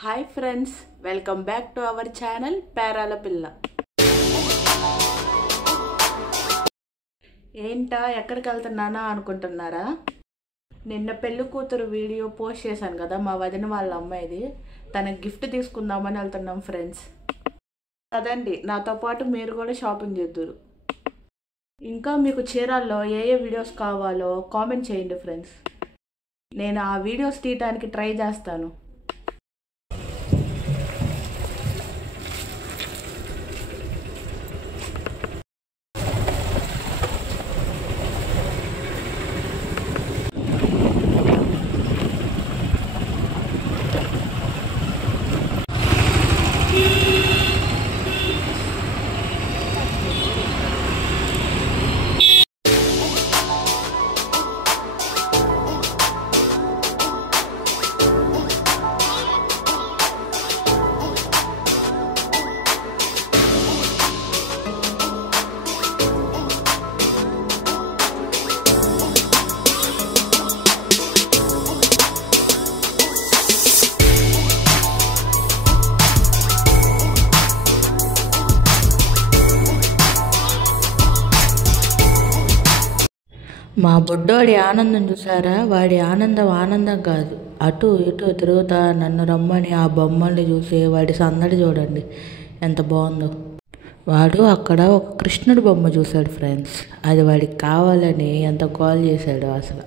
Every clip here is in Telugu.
Hi friends, welcome back to our channel Perala పిల్ల. ఏంటా ఎక్కడికి వెళ్తున్నానా అనుకుంటున్నారా? నిన్న పెళ్లి కూతురు వీడియో పోస్ట్ చేశాను కదా, మా వదిన వాళ్ళ అమ్మాయిది. తనకి గిఫ్ట్ తీసుకుందామని వెళ్తున్నాం ఫ్రెండ్స్. కదండి, నాతో పాటు మీరు కూడా షాపింగ్ చేద్దురు. ఇంకా మీకు చీరాల్లో ఏ వీడియోస్ కావాలో కామెంట్ చేయండి ఫ్రెండ్స్. నేను ఆ వీడియోస్ తీయడానికి ట్రై చేస్తాను. మా బుడ్డోడి ఆనందం చూసారా? వాడి ఆనందం కాదు, అటు ఇటు తిరుగుతా నన్ను రమ్మని ఆ బొమ్మల్ని చూసి వాడి సందడి చూడండి ఎంత బాగుందో. వాడు అక్కడ ఒక కృష్ణుడి బొమ్మ చూశాడు ఫ్రెండ్స్. అది వాడికి కావాలని ఎంత కాల్ చేశాడు అసలు.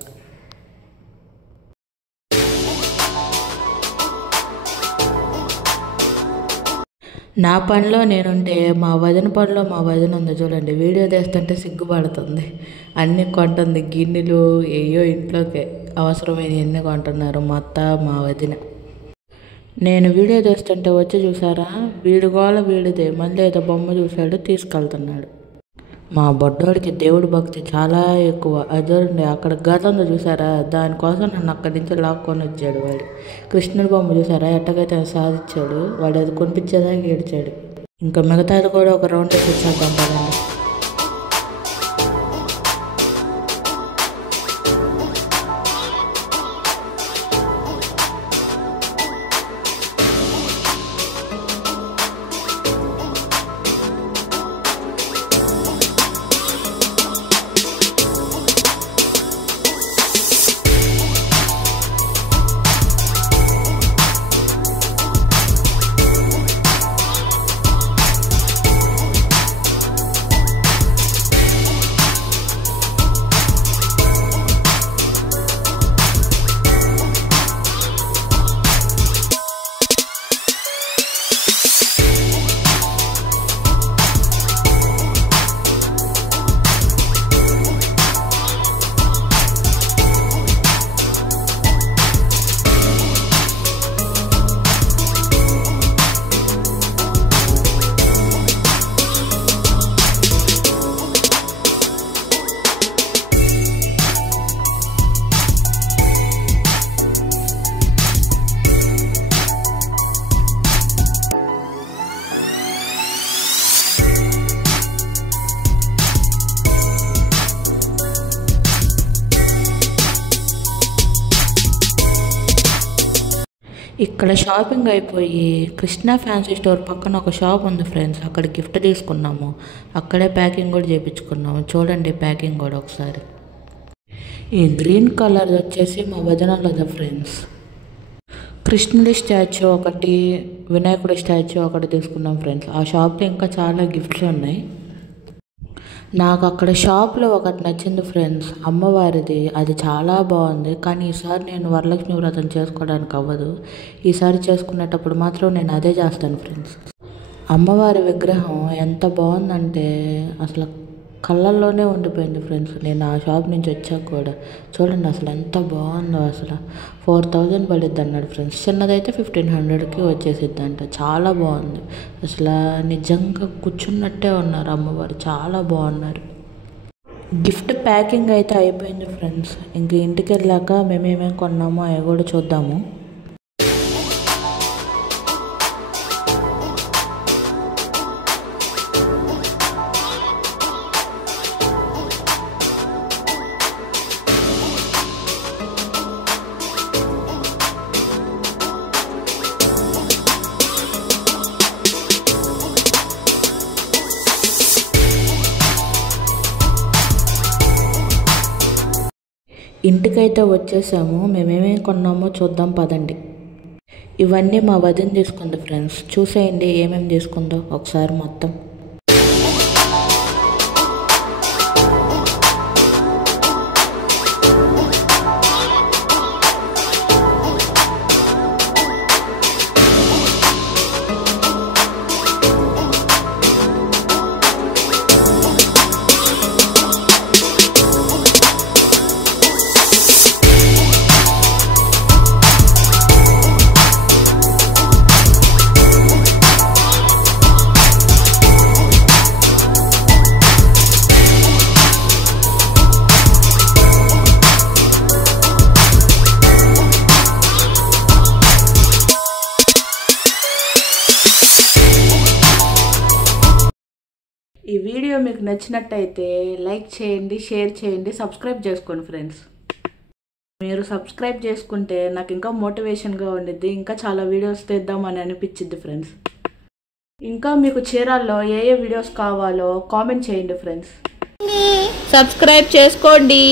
నా పనిలో నేనుంటే మా వదిన పనిలో మా వదిన ఉంది చూడండి. వీడియో తీస్తుంటే సిగ్గుపడుతుంది. అన్నీ కొంటుంది, గిన్నెలు ఏయో ఇంట్లోకి అవసరమైన ఎన్ని కొంటున్నారు మా అత్త మా వదిన. నేను వీడియో తీస్తుంటే వచ్చి చూసారా, వీడి గోళ వీడిదే. మళ్ళీ ఏదో బొమ్మ చూశాడు, తీసుకెళ్తున్నాడు. మా బొడ్డోడికి దేవుడి భక్తి చాలా ఎక్కువ. అదండి, అక్కడ గద ఉందో చూసారా, దానికోసం నన్ను అక్కడి నుంచి లాక్కొని వచ్చాడు. వాడు కృష్ణుడి బొమ్మ చూసారా, ఎట్టకైతే సాధించాడు. వాడు అది కొనిపించేదానికి ఏడ్చాడు. ఇంకా మిగతాది కూడా ఒక రౌండ్ వేసి ఇచ్చేద్దాం కదండి. ఇక్కడ షాపింగ్ అయిపోయి కృష్ణా ఫ్యాన్సీ స్టోర్ పక్కన ఒక షాప్ ఉంది ఫ్రెండ్స్. అక్కడ గిఫ్ట్ తీసుకున్నాము. అక్కడే ప్యాకింగ్ కూడా చేయించుకున్నాము. చూడండి ప్యాకింగ్ కూడా ఒకసారి. ఈ గ్రీన్ కలర్ వచ్చేసి మా వదినలది ఫ్రెండ్స్. కృష్ణుడి స్టాచ్యూ ఒకటి, వినాయకుడి స్టాచ్యూ ఒకటి తీసుకున్నాం ఫ్రెండ్స్. ఆ షాప్లో ఇంకా చాలా గిఫ్ట్స్ ఉన్నాయి. నాకు అక్కడ షాప్లో ఒకటి నచ్చింది ఫ్రెండ్స్, అమ్మవారిది. అది చాలా బాగుంది. కానీ ఈసారి నేను వరలక్ష్మి వ్రతం చేసుకోవడానికి అవ్వదు. ఈసారి చేసుకునేటప్పుడు మాత్రం నేను అదే చేస్తాను ఫ్రెండ్స్. అమ్మవారి విగ్రహం ఎంత బాగుందంటే అసలు కళ్ళల్లోనే ఉండిపోయింది ఫ్రెండ్స్. నేను ఆ షాప్ నుంచి వచ్చాక కూడా చూడండి అసలు ఎంత బాగుందో. అసలు 4000 పడిద్ది అన్నాడు ఫ్రెండ్స్. చిన్నదైతే 1500కి వచ్చేసిద్దంట. చాలా బాగుంది అసలు. నిజంగా కూర్చున్నట్టే ఉన్నారు అమ్మవారు, చాలా బాగున్నారు. గిఫ్ట్ ప్యాకింగ్ అయితే అయిపోయింది ఫ్రెండ్స్. ఇంక ఇంటికి వెళ్ళాక మేమేమేమి కొన్నామో అవి కూడా చూద్దాము. ఇంటికైతే వచ్చేసాము. మేమేమేమి కొన్నామో చూద్దాం పదండి. ఇవన్నీ మా వదిన తీసుకుంది ఫ్రెండ్స్. చూసేయండి ఏమేమి తీసుకుందో ఒకసారి మొత్తం. ఈ వీడియో మీకు నచ్చినట్టయితే లైక్ చేయండి, షేర్ చేయండి, సబ్స్క్రైబ్ చేసుకోండి ఫ్రెండ్స్. మీరు సబ్స్క్రైబ్ చేసుకుంటే నాకు ఇంకా మోటివేషన్గా ఉండిద్ది, ఇంకా చాలా వీడియోస్ తీద్దామని అనిపించిద్ది ఫ్రెండ్స్. ఇంకా మీకు చీరాల్లో ఏ ఏ వీడియోస్ కావాలో కామెంట్ చేయండి ఫ్రెండ్స్. సబ్స్క్రైబ్ చేసుకోండి.